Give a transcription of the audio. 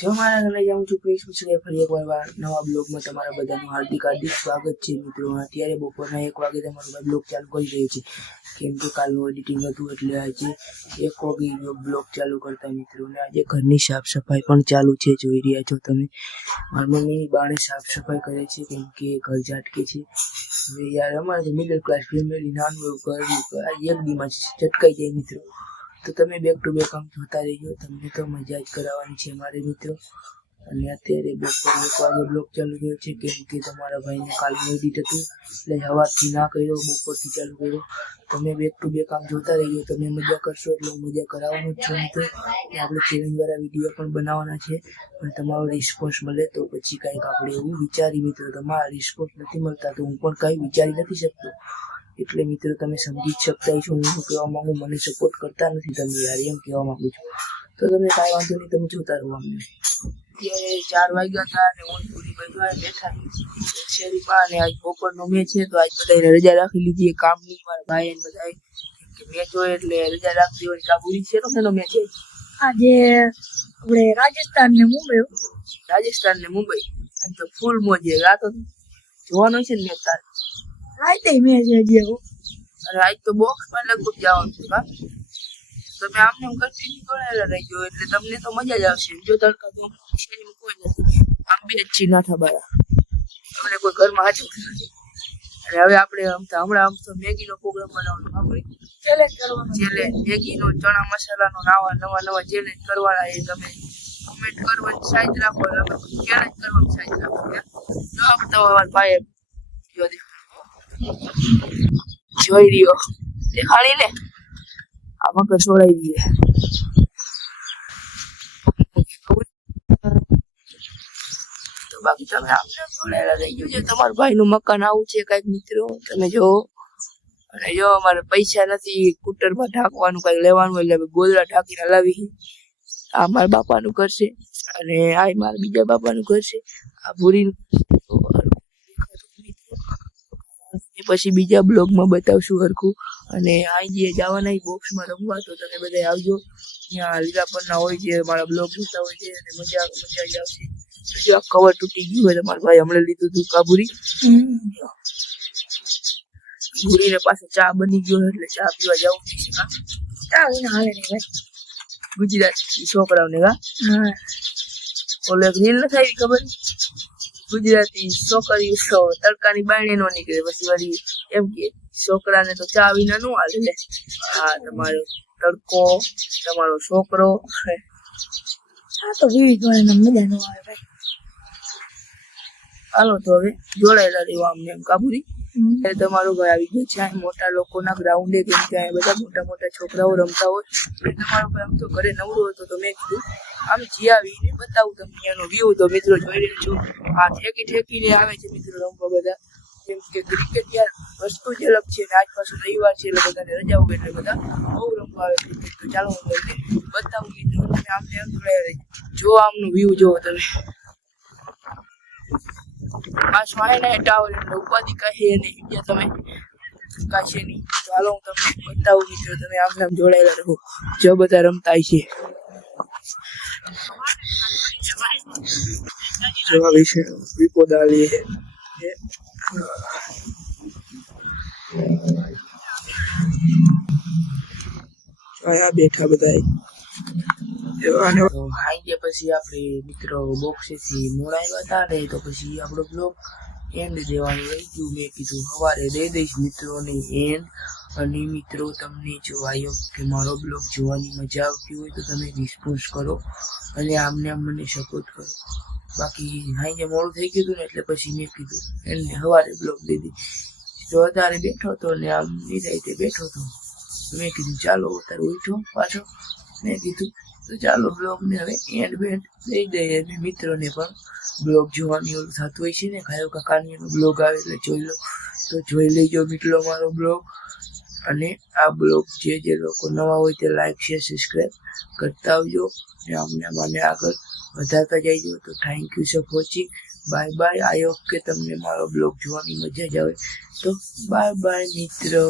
જો મારા ઘરે જાઉં છું પ્લીઝ પૂછે ફરી એકવાર નવા બ્લોગમાં તમારા બધાનું હાર્દિક સ્વાગત છે મિત્રો। અત્યારે બપોરના 1 વાગે તમારો બ્લોગ ચાલુ કરી રહ્યો છે કેમ કે કાલનું એડિટિંગ હતું એટલે આજે 1 વાગે બ્લોગ ચાલુ કરતા મિત્રો। ને આજે ઘરની સાફ સફાઈ પણ ચાલુ છે, જોઈ રહ્યા છો તમે। મારી મમ્મીની બાણે સાફ સફાઈ કરે છે કેમ કે ઘર ઝાટકે છે। હવે યાર અમારે તો મિડલ ક્લાસ ફેમિલી નાનું એવું ઘર એક દીમાં ઝટકાઈ જાય મિત્રો। તો તમે બેક ટુ બેક આમ જોતા રહેજો, તમને તો મજા જ કરાવવાની છે મારે મિત્રો। અને અત્યારે બપોર 1 વાગે બ્લોગ ચાલુ થયો છે કેમ કે તમારા ભાઈને કાલનું એડિટ હતું એટલે સવારથી ના કર્યો, બપોરથી ચાલુ કર્યો। તમે બેક ટુ બેક આમ જોતા રહેજો, તમે મજા કરશો એટલે હું મજા કરાવવાનું જ છું મિત્રો। આપણે ચેલેન્જ વાળા વિડીયો પણ બનાવવાના છે, પણ તમારો રિસ્પોન્સ મળે તો પછી કંઈક આપણે એવું વિચારી મિત્રો। તમારા રિસ્પોન્સ નથી મળતા તો હું પણ કંઈ વિચારી નથી શકતો। એટલે મિત્રો તમે સમજી જ શકતા છો હું કહેવા માંગુ, મને સપોર્ટ કરતા નથી તમે યાર, એમ કહેવા માંગુ છું। તો તમે કાંઈ વાંધો નહીં, તમે જોતા રહો અમને। અત્યારે 4 વાગ્યા હતા અને હું પૂરી બાજુ બેઠા શેરીમાં, અને આજ બપોરનો મેચ છે તો આજ બધાને રજા રાખી લીધી કામની, મારા ભાઈ ને બધા કે મેચ હોય એટલે રજા રાખી દેવાની। કાબુરી છે એનો મેચ છે આજે આપણે રાજસ્થાન ને મુંબઈ આજ તો ફૂલ મોજ છે। રાતો જોવાનો છે ને મેચ તારે રાતે મેચ હજી અને આજ તો બોક્સમાં લગભગ જવાનું છે કા તમે આમને કન્ટિન્યુ કરેલા રહેજો એટલે તમને તો મજા જ આવશે। જો તડકા તો શેરીમાં કોઈ નથી, આમ બે જ નાથા બારા અમને કોઈ ઘરમાં હાચું નથી। અને હવે આપણે હમણાં આમ તો મેગીનો પ્રોગ્રામ બનાવવાનો, આપણે ચેલેન્જ કરવાનો ચેલેન્જ મેગીનો ચણા મસાલાનો નવા ચેલેન્જ કરવાના એ તમે કમેન્ટ કરવાની સાઈડ રાખો, એટલે ચેલેન્જ કરવાની સાઈડ રાખો। જો આમ તો અમારા ભાઈ જોઈ રહ્યો દેખાડી ને આમાં કર છોડાઈ દઈએ। તો બાકી તમે આમને છોડાયેલા રહી ગયું છે, તમારા ભાઈનું મકાન આવું છે કઈક મિત્રો તમે જો। અને જો અમારે પૈસા નથી કુટરમાં ઢાંકવાનું કઈક લેવાનું એટલે ગોદડા ઢાંકીને લાવી। આ મારા બાપાનું ઘર છે અને આ મારા બીજા બાપાનું ઘર છે, આ ભૂરીનું। પછી બીજા બ્લોગમાં બતાવશું હરખું। અને આ જે જવાના બોક્સમાં રમવા તો તમે બધા આવજો, ત્યાં લીલાપરના હોય જે મારા બ્લોગ જોતા હોય છે અને મજા જ આવશે। જો આ કવર તૂટી ગયું હોય તમારા ભાઈ હમણાં લીધું હતું કાબુરી, ભૂરીને પાસે ચા બની ગયો એટલે ચા પીવા જવું પડશે કા ચા વિના હાલે નહીં ભાઈ, ગુજરાતી છોકરાઓને કા હા ઓલે રીલ નથી આવી ખબર, ગુજરાતી છોકરીઓ તડકાની બાયણે નો નીકળે પછી વળી એમ કે છોકરાને તો ચા વિના નો હાલે લે। હા તમારો તડકો તમારો છોકરો ચા તો પીવી જ પડે, મજા નો આવે ભાઈ। હાલો તો હવે જોડાયેલા રહેવા અમને એમ કાબુરી। તમારો ભાઈ આવી ગયો છે મોટા લોકોના ગ્રાઉન્ડે કેમ કે બધા મોટા છોકરાઓ રમતા હોય। તમારો ભાઈ આમ તો ઘરે નવરો હતો તો મેં કીધું આમ જી આવીને બતાવું તમને એનો વ્યૂ। તો મિત્રો જોઈ રહ્યો છો આ ઠેકીને આવે છે મિત્રો રમવા બધા, કેમ કે ક્રિકેટ યાર વસ્તુ જ અલગ છે ને આજ પાછું રવિવાર છે એટલે બધાને રજા હોય એટલે બધા બહુ રમવા આવે ક્રિકેટ। તો ચાલો હું તમને બતાવું મિત્રો, તમે આમને એમ જોડાઈ જો આમનું વ્યૂ જોવો તમે। આ સ્વાયના ટાવર એટલે ઉપાધિ કાંઈ નહીં બીજા તમે કાંઈ છે નહીં। તો હાલો હું તમને બતાવું મિત્રો, તમે આમને આમ જોડાયેલા રહો। જો બધા રમતા છે જોવા વિશે વિપોદાલી અહીંયા બેઠા બધા હાઈ પછી આપણે મિત્રો બોક્સેથી મોડાવ્યા હતા ને તો પછી આપણો બ્લોગ એન્ડ દેવાનું રહી ગયું। મેં કીધું સવારે દઈ દઈશ મિત્રોને એન્ડ। અને મિત્રો તમને જો આવ્યો કે મારો બ્લોગ જોવાની મજા આવતી હોય તો તમે રિસ્પોન્સ કરો અને આમને મને સપોર્ટ કરો। બાકી હાઈ મોડું થઈ ગયું હતું ને એટલે પછી મેં કીધું એને સવારે બ્લોગ દઈ દી। તો અત્યારે બેઠો હતો ને આમ નિરાંતે બેઠો હતો, મેં કીધું ચાલો અત્યારે ઉઠો પાછો, મેં કીધું તો ચાલો બ્લોગને હવે એન્ડ બેન્ડ દઈ દઈએ। અને મિત્રોને પણ બ્લોગ જોવાની ઓલું થતું હોય છે ને, ખાયો કાકાની બ્લોગ આવે એટલે જોઈ લો, તો જોઈ લેજો મિત્રો મારો બ્લોગ। અને આ બ્લોગ જે લોકો નવા હોય તે લાઈક શેર સબસ્ક્રાઈબ કરતા આવજો ને અમને મને આગળ વધારતા જઈજો। તો thank you for watching, bye bye. I hope કે તમને મારો બ્લોગ જોવાની મજા જ આવે। તો બાય બાય મિત્રો।